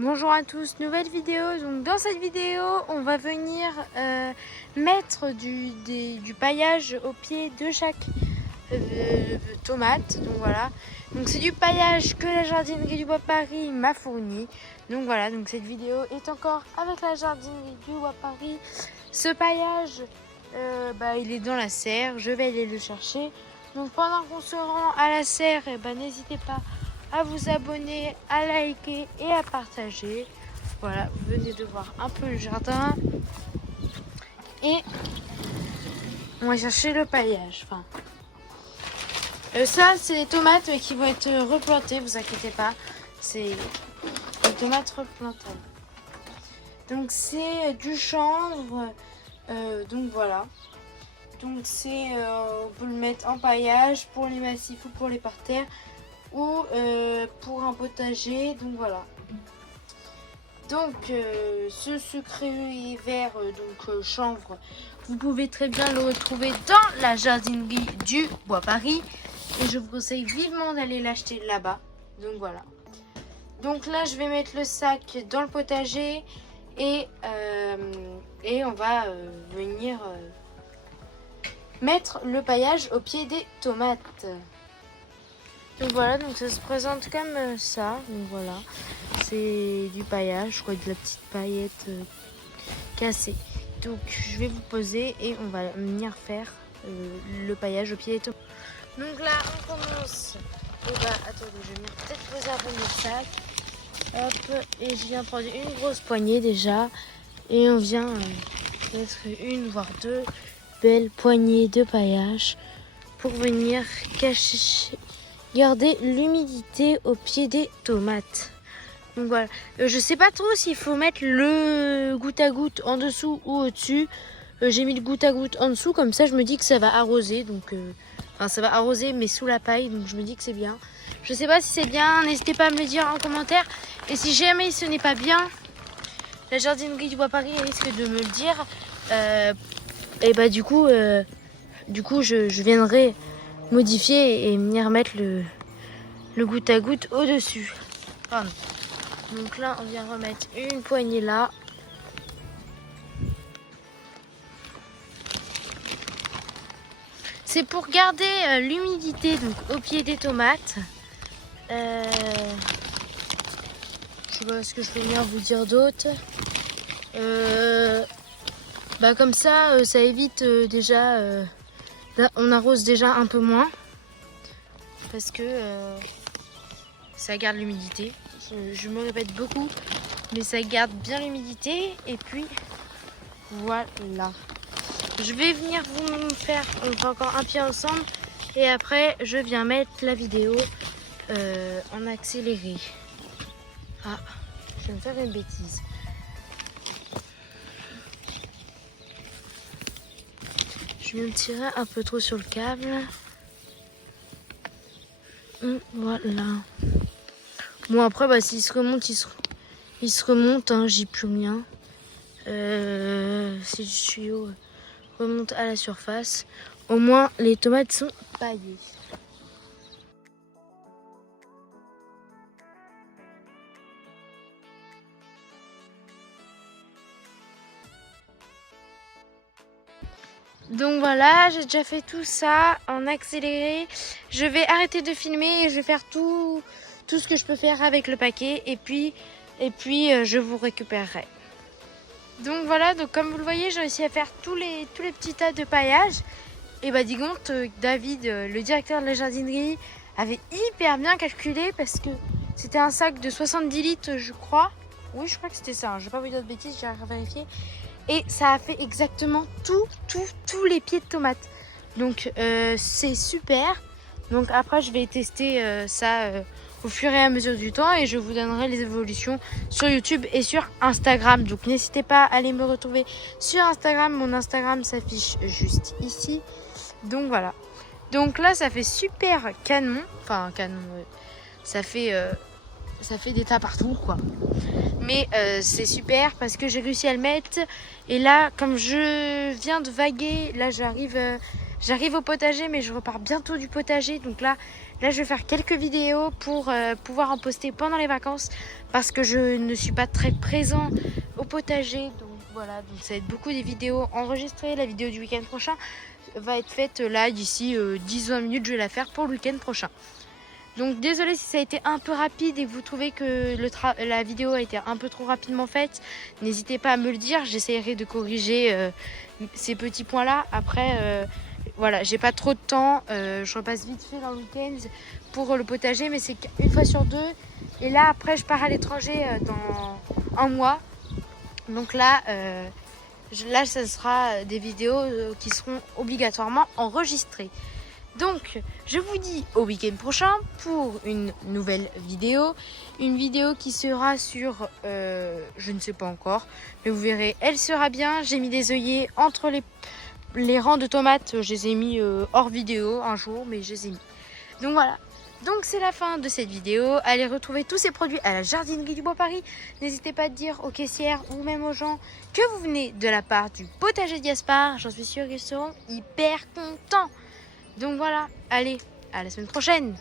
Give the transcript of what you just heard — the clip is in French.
Bonjour à tous, nouvelle vidéo. Donc dans cette vidéo, on va venir mettre du paillage au pied de chaque tomate. Donc voilà. Donc c'est du paillage que la jardinerie du Bois Paris m'a fourni. Donc voilà, donc cette vidéo est encore avec la jardinerie du Bois Paris. Ce paillage, il est dans la serre. Je vais aller le chercher. Donc pendant qu'on se rend à la serre, n'hésitez pas à vous abonner, à liker et à partager. Voilà, vous venez de voir un peu le jardin. Et on va chercher le paillage. Ça, c'est les tomates qui vont être replantées, vous inquiétez pas. C'est les tomates replantables. Donc c'est du chanvre. Donc voilà. Donc on peut le mettre en paillage pour les massifs ou pour les parterres. Ou pour un potager, donc voilà. Donc ce sucré vert, chanvre, vous pouvez très bien le retrouver dans la jardinerie du Bois Paris. Et je vous conseille vivement d'aller l'acheter là-bas. Donc voilà. Donc là, je vais mettre le sac dans le potager et on va venir mettre le paillage au pied des tomates. Donc voilà, donc ça se présente comme ça. Donc voilà, c'est du paillage, je crois, de la petite paillette cassée. Donc je vais vous poser et on va venir faire le paillage au pied des tomates. Donc là, on commence. Attendez, je vais venir peut-être poser un peu mon sac. Hop, et je viens prendre une grosse poignée déjà. Et on vient mettre une voire deux belles poignées de paillage pour venir garder l'humidité au pied des tomates. Donc voilà. Je sais pas trop s'il faut mettre le goutte à goutte en dessous ou au-dessus. J'ai mis le goutte à goutte en dessous, comme ça je me dis que ça va arroser. Donc, ça va arroser mais sous la paille, donc je me dis que c'est bien. Je sais pas si c'est bien, n'hésitez pas à me le dire en commentaire. Et si jamais ce n'est pas bien, la jardinerie du Bois Paris risque de me le dire. Du coup, je viendrai modifier et venir mettre le goutte à goutte au-dessus. Pardon. Donc là, on vient remettre une poignée là. C'est pour garder l'humidité donc au pied des tomates. Je sais pas ce que je peux bien vous dire d'autre. Comme ça, ça évite déjà. On arrose déjà un peu moins parce que ça garde l'humidité. Je me répète beaucoup, mais ça garde bien l'humidité. Et puis voilà. Je vais venir vous faire, on fait encore un pied ensemble et après je viens mettre la vidéo en accéléré. Ah, je vais me faire une bêtise. Je viens de tirer un peu trop sur le câble. Voilà. Bon après, s'il se remonte, il se remonte, hein, j'y plus rien. Si le tuyau remonte à la surface, au moins les tomates sont paillées. Donc voilà, j'ai déjà fait tout ça en accéléré. Je vais arrêter de filmer et je vais faire tout ce que je peux faire avec le paquet et puis je vous récupérerai. Donc voilà, donc comme vous le voyez, j'ai réussi à faire tous les petits tas de paillage. Et dis donc, David, le directeur de la jardinerie, avait hyper bien calculé parce que c'était un sac de 70 litres, je crois. Oui, je crois que c'était ça, hein. Je vais pas vous dire de bêtises, j'ai vérifié. Et ça a fait exactement tous les pieds de tomates. Donc c'est super. Donc après je vais tester ça au fur et à mesure du temps. Et je vous donnerai les évolutions sur YouTube et sur Instagram. Donc n'hésitez pas à aller me retrouver sur Instagram. Mon Instagram s'affiche juste ici. Donc voilà. Donc là ça fait super canon. Enfin canon. Ça fait des tas partout quoi. Mais c'est super parce que j'ai réussi à le mettre. Et là, comme je viens de vaguer, là j'arrive J'arrive au potager, mais je repars bientôt du potager. Donc là je vais faire quelques vidéos pour pouvoir en poster pendant les vacances. Parce que je ne suis pas très présent au potager. Donc voilà, donc ça va être beaucoup des vidéos enregistrées. La vidéo du week-end prochain va être faite là d'ici 10-20 minutes. Je vais la faire pour le week-end prochain. Donc désolé si ça a été un peu rapide et que vous trouvez que la vidéo a été un peu trop rapidement faite. N'hésitez pas à me le dire, j'essaierai de corriger ces petits points là. Après voilà, j'ai pas trop de temps, je repasse vite fait dans le week-end pour le potager, mais c'est une fois sur deux. Et là après je pars à l'étranger dans un mois. Donc là ça sera des vidéos qui seront obligatoirement enregistrées. Donc, je vous dis au week-end prochain pour une nouvelle vidéo. Une vidéo qui sera sur, je ne sais pas encore, mais vous verrez, elle sera bien. J'ai mis des œillets entre les rangs de tomates. Je les ai mis hors vidéo un jour, mais je les ai mis. Donc voilà. Donc c'est la fin de cette vidéo. Allez retrouver tous ces produits à la jardinerie du Bois Paris. N'hésitez pas à dire aux caissières ou même aux gens que vous venez de la part du potager de Gaspard. J'en suis sûre qu'ils seront hyper contents. Donc voilà, allez, à la semaine prochaine!